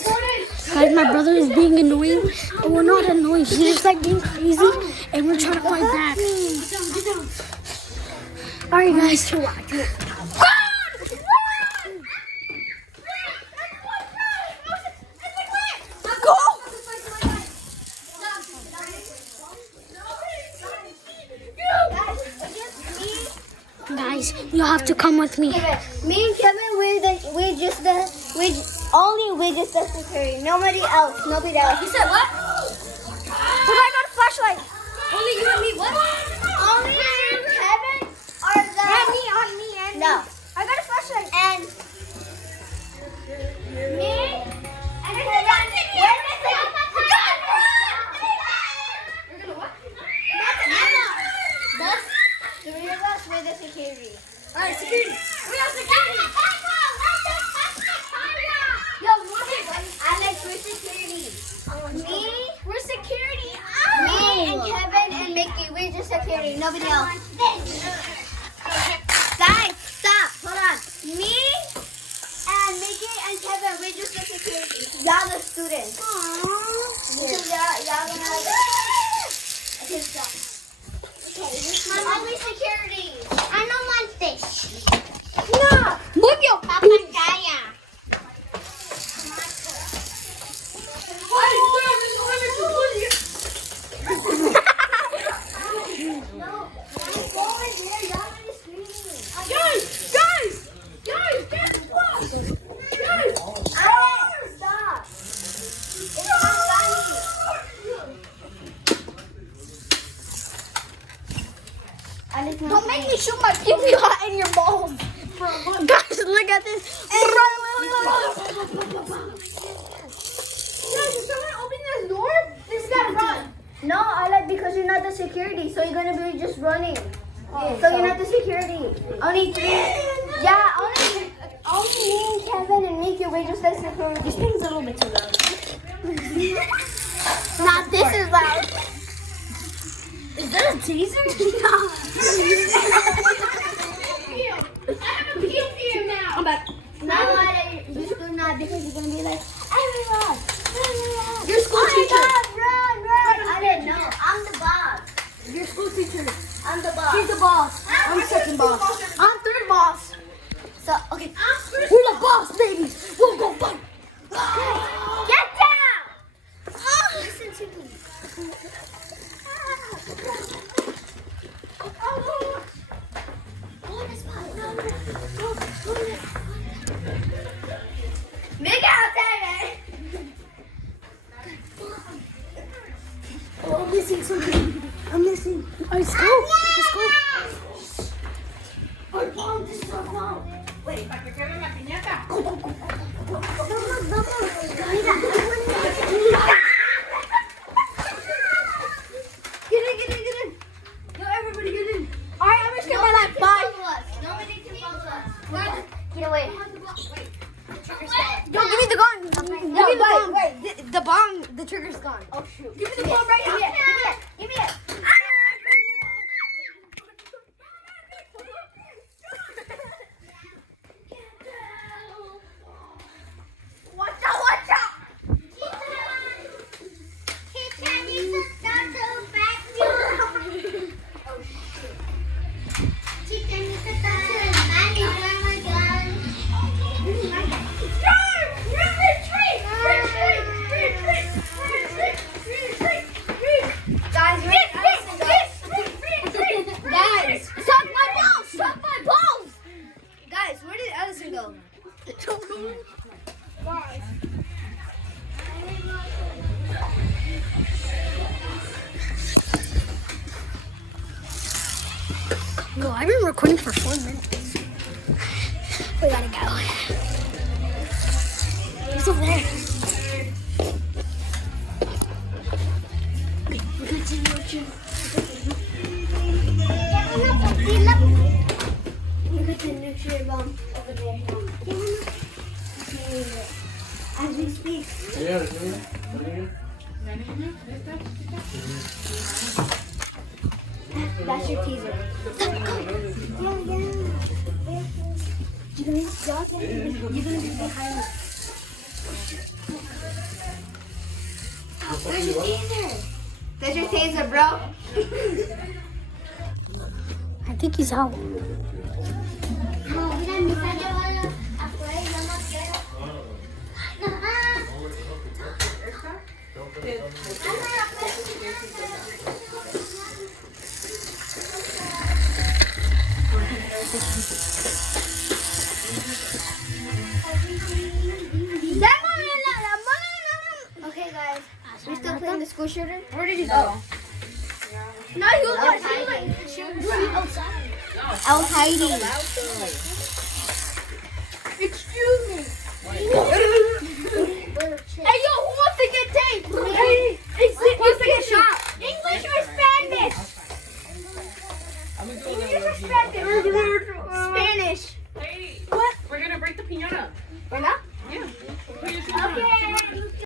guys. Guys, my brother is being annoying. But we're not annoying. He's just like being crazy. And we're trying to fight back. Alright, guys. Guys, you have to come with me. Me and Kevin, we just the security. Nobody else. You said what? But I got a flashlight. Only you and me, what? Only me and Kevin are the. And me. No. I got a flashlight. And me and Kevin. That's three of us with the security. Alright, security. We have security. Yo, Alex, we're security. we're security. Me and Kevin and Mickey, we're just security. Nobody else. Guys, stop. Hold on. Me and Mickey and Kevin, we're just the security. Y'all the students. Y'all gonna have okay, stop. Okay, I'm only security. I don't want this. No. Move your Papagaya. Don't make me shoot my pee hot in your balls. Guys, look at this. Guys, if someone open this door, this gotta run. No, I like because you're not the security, so you're gonna be just running. So you're not the security. Only three. Yeah, only me and Kevin and Mickey, we're just the security. This thing's a little bit too loud. Not this is loud. Is that a teaser? I have a pee here now. I'm back. No, you should not because you're gonna be like, everyone. Your school Oh my teacher. God, run. I didn't know. I'm the boss. Your school teacher. I'm the boss. She's the boss. I'm second boss. I'm third boss. So, okay. We're the boss, baby. We'll go fight. Get down! Listen to me. Make outside, man. Oh, I'm missing something. I'm missing. Let's go. Our bomb. This is our bomb. Wait, para que quede la piñata. Get in. Yo, everybody get in. All right, I'm just gonna my life. Bye. Nobody can follow us. Get away. Yo, give me the gun. Give me the bomb. Wait, the bomb, the trigger's gone. Oh, shoot. Give me the bomb right now. Give me it. Watch out. Guys, suck my balls. Guys, where did Edison go? No, I've been recording for 4 minutes. We gotta go. He's over there. Okay, we're gonna take your chin. Look at the nuclear bomb over there. As we speak. That's your teaser. You're gonna be behind. Where's your taser? There's your taser, bro. I think he's out. Okay, guys. We're still playing the school shooter. Where did he go? No, he was outside. I was hiding. Excuse me.